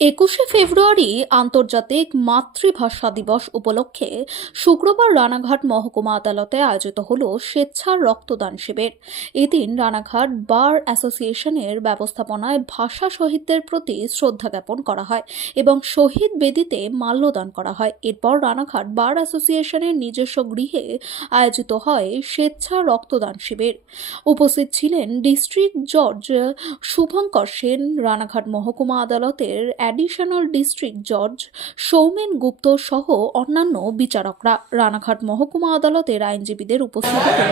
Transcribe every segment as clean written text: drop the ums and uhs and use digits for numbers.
21শে ফেব্রুয়ারি আন্তর্জাতিক মাতৃভাষা দিবস উপলক্ষে শুক্রবার রানাঘাট মহকুমা আদালতে আয়োজিত হল স্বেচ্ছার রক্তদান শিবির। এদিন রানাঘাট বার অ্যাসোসিয়েশনের ব্যবস্থাপনায় ভাষা শহীদদের প্রতি শ্রদ্ধা জ্ঞাপন করা হয় এবং শহীদ বেদিতে মাল্যদান করা হয়। এরপর রানাঘাট বার অ্যাসোসিয়েশনের নিজস্ব গৃহে আয়োজিত হয় স্বেচ্ছা রক্তদান শিবির। উপস্থিত ছিলেন ডিস্ট্রিক্ট জজ শুভঙ্কর সেন, রানাঘাট মহকুমা আদালতের অ্যাডিশনাল ডিস্ট্রিক্ট জজ সৌমেন গুপ্ত সহ অন্যান্য বিচারকরা। রানাঘাট মহকুমা আদালতের আইনজীবীদের উপস্থিতিতে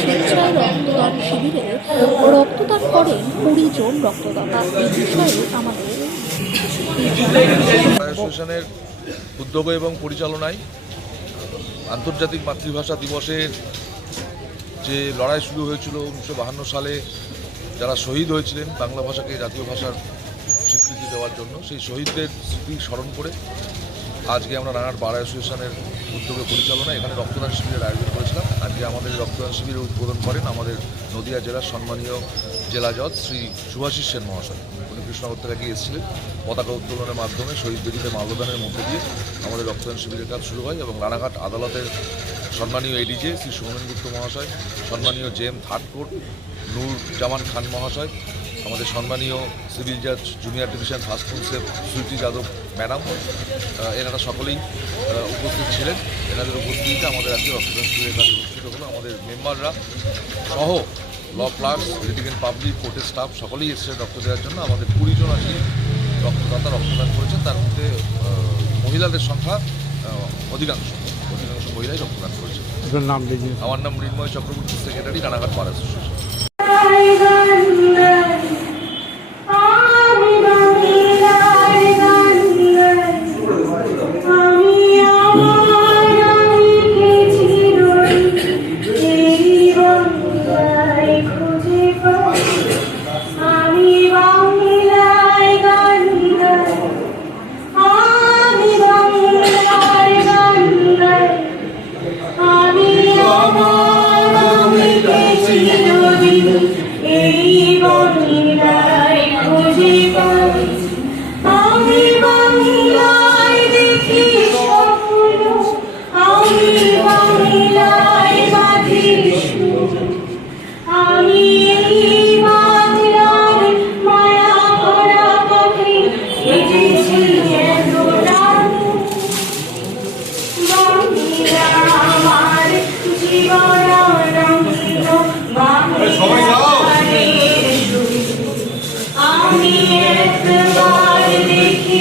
স্বেচ্ছায় রক্তদান শিবিরে রক্তদান করেন 20 জন রক্তদাতা। এই বিষয়ে আমাদের অ্যাসোসিয়েশনের উদ্যোগ এবং পরিচালনায় আন্তর্জাতিক মাতৃভাষা দিবসের যে লড়াই শুরু হয়েছিল 1952 সালে, যারা শহীদ হয়েছিলেন বাংলা ভাষাকে জাতীয় ভাষার স্বীকৃতি দেওয়ার জন্য, সেই শহীদদের স্মৃতি স্মরণ করে আজকে আমরা রানাঘাট বার অ্যাসোসিয়েশনের উদ্যোগে পরিচালনায় এখানে রক্তদান শিবিরের আয়োজন করেছিলাম। আজকে আমাদের রক্তদান শিবিরের উদ্বোধন করেন আমাদের নদিয়া জেলার সম্মানীয় জেলা জজ শ্রী শুভাশিস সেন মহাশয়। উনি কৃষ্ণনগর থেকে গিয়ে এসেছিলেন। পতাকা উত্তোলনের মাধ্যমে শহীদ বেদিতে মাল্যদানের মধ্যে দিয়ে আমাদের রক্তদান শিবিরের কাজ শুরু হয় এবং রানাঘাট আদালতের সম্মানীয় এডিজে শ্রী সৌমেন গুপ্ত মহাশয়, সম্মানীয় JM third court Noor Zaman Khan মহাশয়, আমাদের সম্মানীয় সিভিল জাজ junior division first principal Sweety Yadav madam, এনারা সকলেই উপস্থিত ছিলেন। এনাদের উপস্থিতিতে আমাদের আজকে রক্তদান শিবিরের কাজ অনুষ্ঠিত হলো। আমাদের মেম্বাররা সহ ল ক্লার্কস, লিটিগেন্ট পাবলিক, কোর্টের স্টাফ সকলেই এসেছেন রক্ত দেওয়ার জন্য। আমাদের 20 জন আজকে রক্তদাতা রক্তদান করেছেন। তার মধ্যে মহিলাদের সংখ্যা অধিকাংশ মহিলাই রক্তদান করেছেন। আমার নাম Mrinmoy Chakraborty, secretary, Ranaghat bar association. আমি একবার দেখি